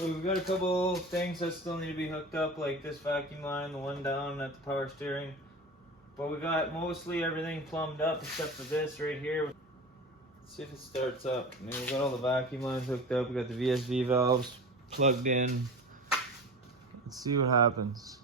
We've got a couple things that still need to be hooked up, like this vacuum line, the one down at the power steering. But we got mostly everything plumbed up except for this right here. Let's see if it starts up. I mean, we got all the vacuum lines hooked up. We got the VSV valves plugged in. Let's see what happens.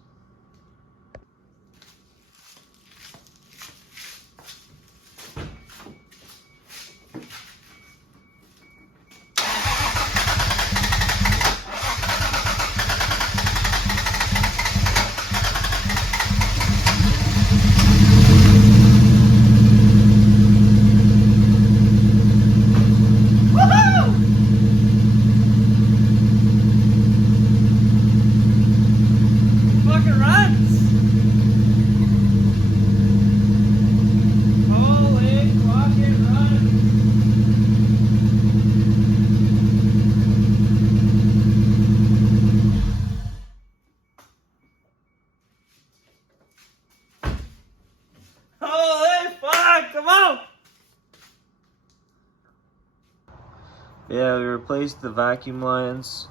Yeah, we replaced the vacuum lines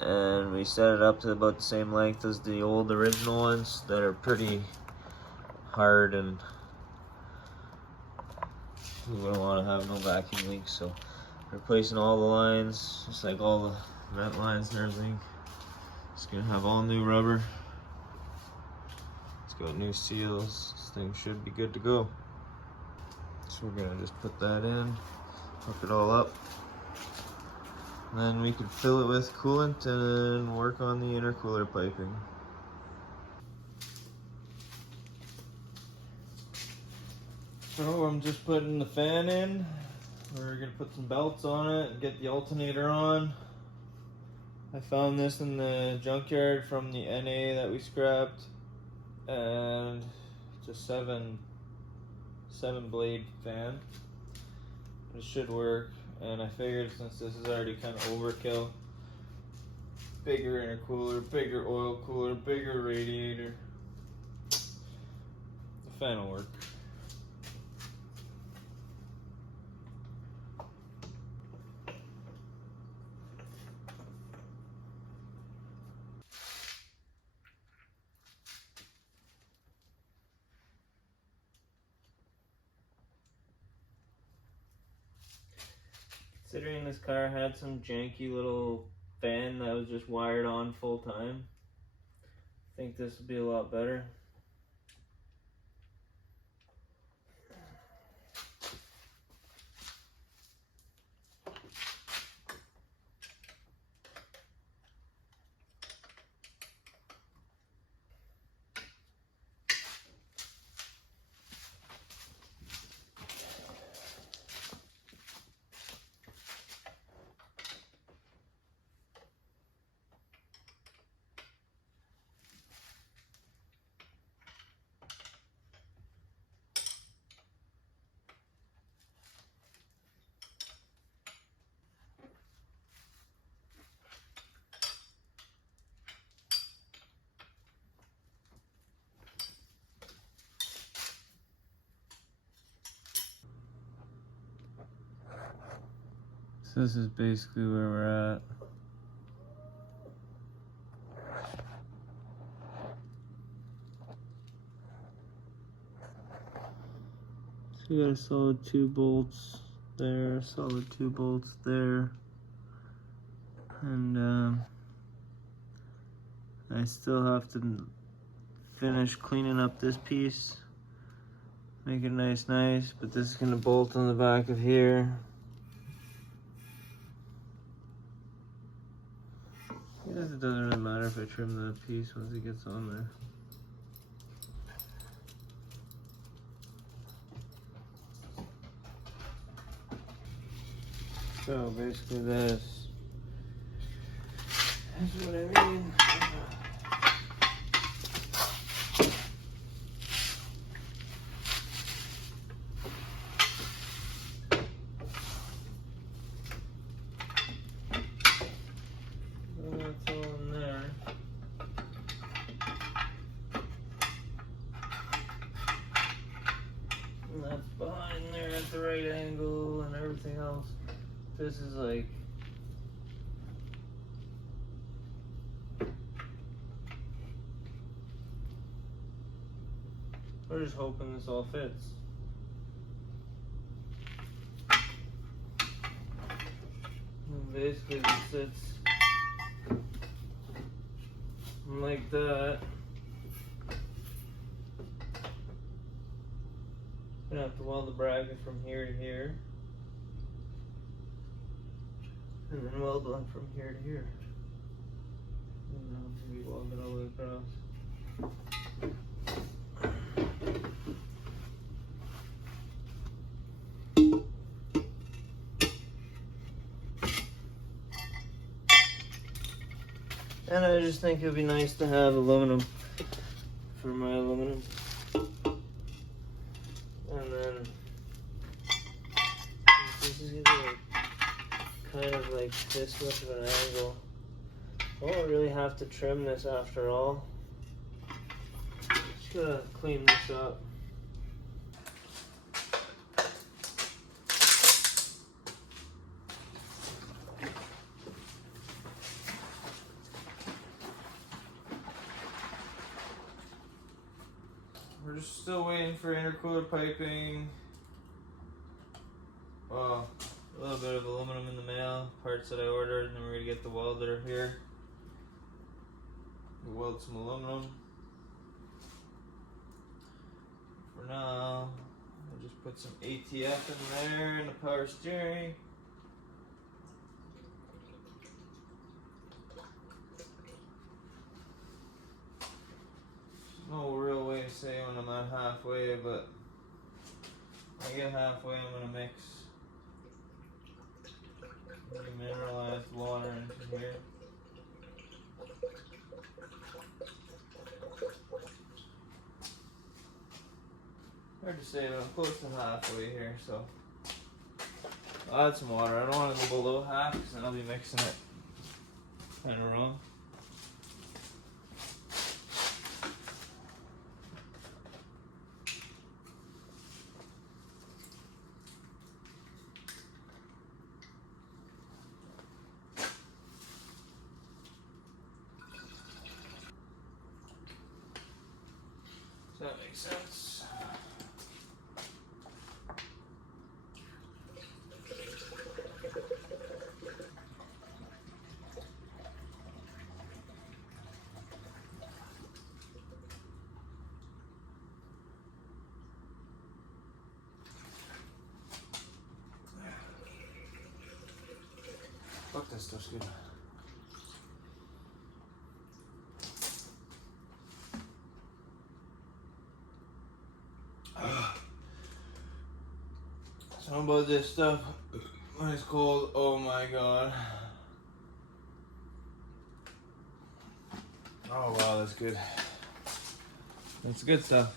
and we set it up to about the same length as the old original ones that are pretty hard, and we don't want to have no vacuum leaks, so replacing all the lines, just like all the vent lines and everything. It's gonna have all new rubber. It's got new seals. This thing should be good to go. So we're gonna just put that in, hook it all up. Then we could fill it with coolant and work on the intercooler piping. So I'm just putting the fan in. We're gonna put some belts on it and get the alternator on. I found this in the junkyard from the NA that we scrapped, and it's a seven blade fan. It should work. And I figured since this is already kind of overkill, bigger intercooler, bigger oil cooler, bigger radiator, the fan will work. Considering this car had some janky little fan that was just wired on full time, I think this would be a lot better. So this is basically where we're at. So we got a solid 2 bolts there, solid 2 bolts there, and I still have to finish cleaning up this piece, make it nice, but this is gonna bolt on the back of here. I guess it doesn't really matter if I trim that piece once it gets on there. So basically this is what I mean. That's all in there. And that's behind there at the right angle and everything else. This is like We're just hoping this all fits. And basically this sits like that. Gonna have to weld the bracket from here to here. And then weld one from here to here. And then maybe weld it all the way across. And I just think it'd be nice to have aluminum for my aluminum. And then this is gonna be kind of like this much of an angle. I won't really have to trim this after all. Just gotta clean this up. We're just still waiting for intercooler piping. Well, a little bit of aluminum in the mail, parts that I ordered, and then we're gonna get the welder here. We'll weld some aluminum. For now, I just put some ATF in there and the power steering. No real way to say when I'm at halfway, but when I get halfway, I'm gonna mix mineralized water into here. Hard to say, but I'm close to halfway here, so I'll add some water. I don't want to go below half because then I'll be mixing it kind of wrong. Does that make sense? Fuck, that stuff's good. Something about this stuff when it's cold, oh my god. Oh wow, that's good. That's good stuff.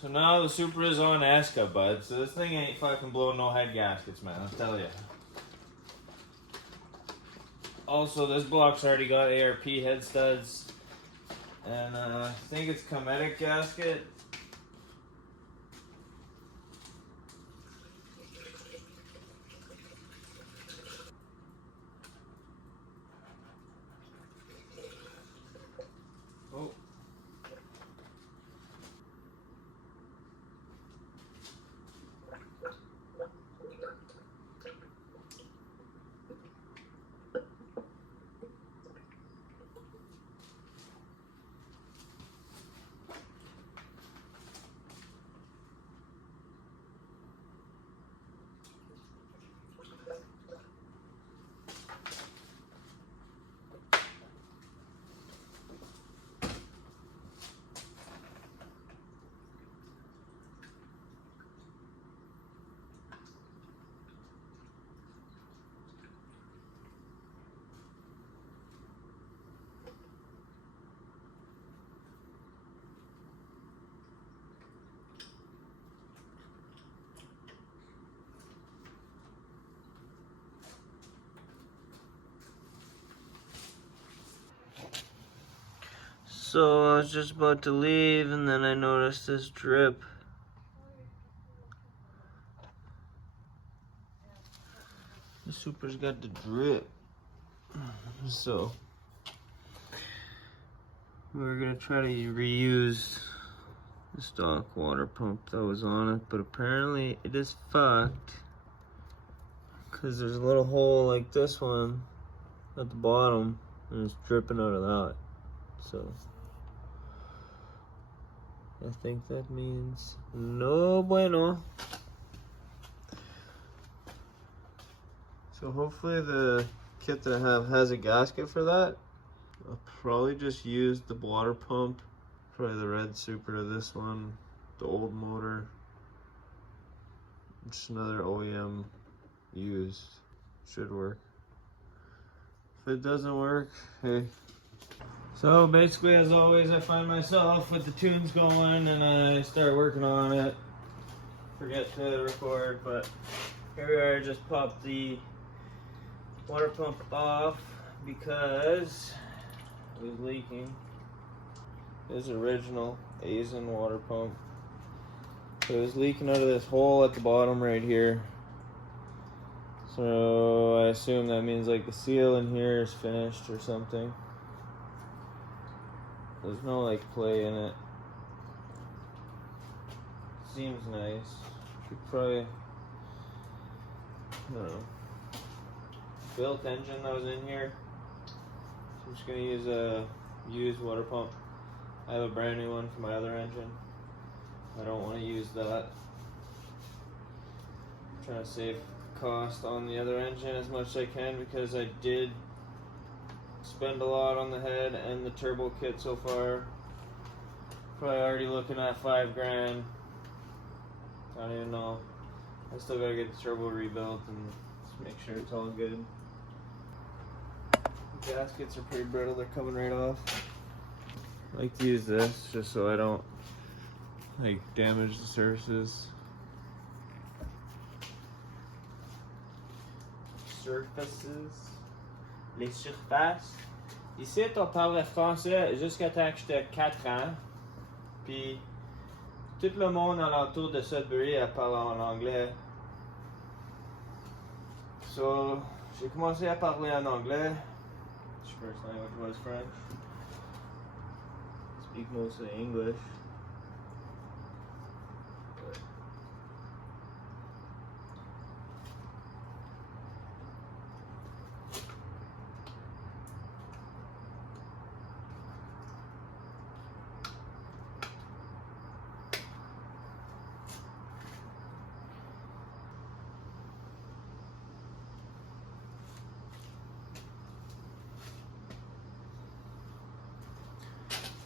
So now the Supra is on ESCA, bud. So this thing ain't fucking blowing no head gaskets, man, I'll tell you. Also, this block's already got ARP head studs. And I think it's Cometic gasket. Oh. So I was just about to leave and then I noticed this drip. Supra's got the drip. So we're gonna try to reuse the stock water pump that was on it, but apparently it is fucked because there's a little hole like this one at the bottom and it's dripping out of that. So I think that means no bueno. So hopefully the kit that I have has a gasket for that. I'll probably just use the water pump, probably the red Supra to this one, the old motor. It's another OEM used. Should work. If it doesn't work, hey. So basically, as always, I find myself with the tunes going and I start working on it. Forget to record, but here we are. Just popped the water pump off because it was leaking. This original Asian water pump. So it was leaking out of this hole at the bottom right here. So I assume that means like the seal in here is finished or something. There's no like play in it. Seems nice. Could probably, I don't know. Built engine that was in here. So I'm just gonna use a used water pump. I have a brand new one for my other engine. I don't want to use that. I'm trying to save cost on the other engine as much as I can because I did spend a lot on the head and the turbo kit so far. Probably already looking at $5 grand. I don't even know. I still gotta get the turbo rebuilt and just make sure it's all good. The gaskets are pretty brittle, they're coming right off. I like to use this just so I don't like damage the surfaces. Les surfaces. Ici, on parlait français jusqu'à temps que j'étais 4 ans. Puis, tout le monde alentour de Sudbury parle en anglais. So, j'ai commencé à parler en anglais. My first language was French. Speak mostly English.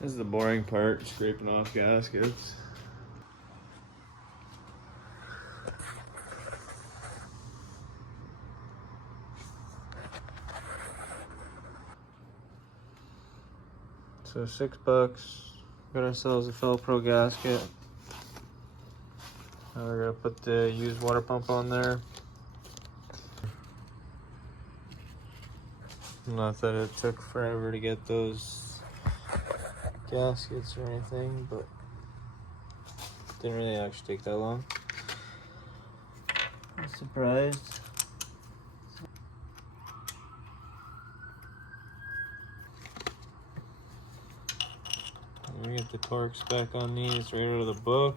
This is the boring part, scraping off gaskets. So $6, got ourselves a Felpro gasket. Now we're gonna put the used water pump on there. Not that it took forever to get those gaskets or anything, but didn't really actually take that long. I'm surprised. Let me get the Torx back on these right out of the book.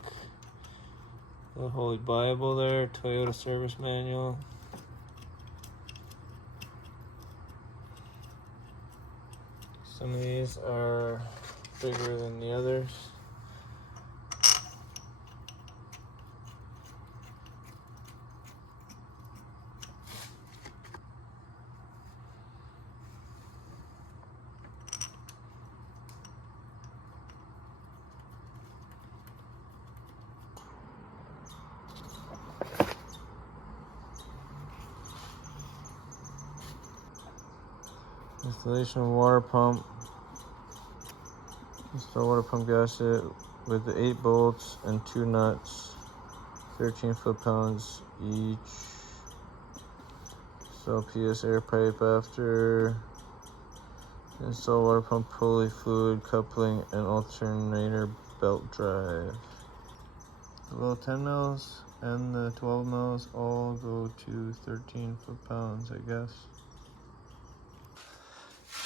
The Holy Bible there, Toyota service manual. Some of these are bigger than the others. Installation of water pump. Install water pump gasket with the 8 bolts and 2 nuts, 13 foot-pounds each. Install PS air pipe after. Install water pump pulley fluid coupling and alternator belt drive. Little 10 mils. and the 12 mils all go to 13 foot-pounds, I guess.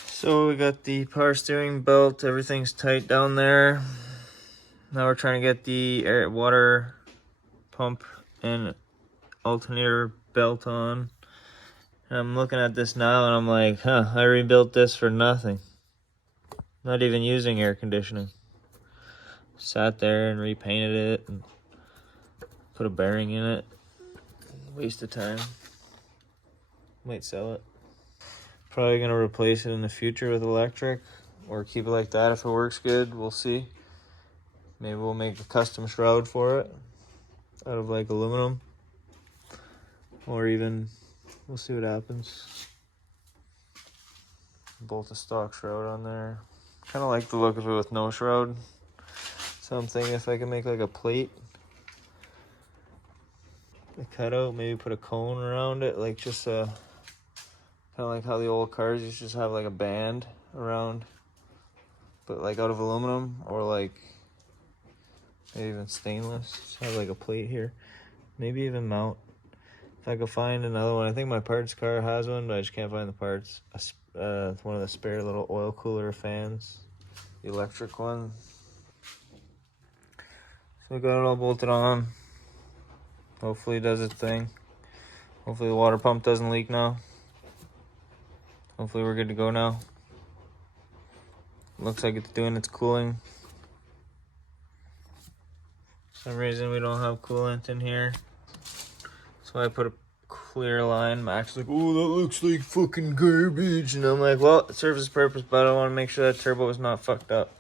So we got the power steering belt, everything's tight down there. Now we're trying to get the air water pump and alternator belt on. And I'm looking at this now and I'm like, huh, I rebuilt this for nothing. Not even using air conditioning. Sat there and repainted it and put a bearing in it. Waste of time. Might sell it. Probably gonna replace it in the future with electric or keep it like that if it works good. We'll see. Maybe we'll make a custom shroud for it out of like aluminum, or even we'll see what happens. Bolt a stock shroud on there. Kind of like the look of it with no shroud. So I'm thinking if I can make like a plate, a cutout, maybe put a cone around it, like just a kind of like how the old cars used to just have like a band around, but like out of aluminum, or like maybe even stainless. Just have like a plate here. Maybe even mount. If I could find another one. I think my parts car has one, but I just can't find the parts. One of the spare little oil cooler fans. The electric one. So we got it all bolted on. Hopefully it does its thing. Hopefully the water pump doesn't leak now. Hopefully we're good to go now. Looks like it's doing its cooling. For some reason we don't have coolant in here. So I put a clear line. Max like, oh, that looks like fucking garbage. And I'm like, well, it serves its purpose, but I want to make sure that turbo is not fucked up.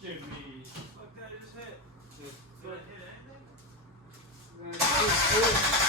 Jimmy, what did I just hit? Did I hit anything?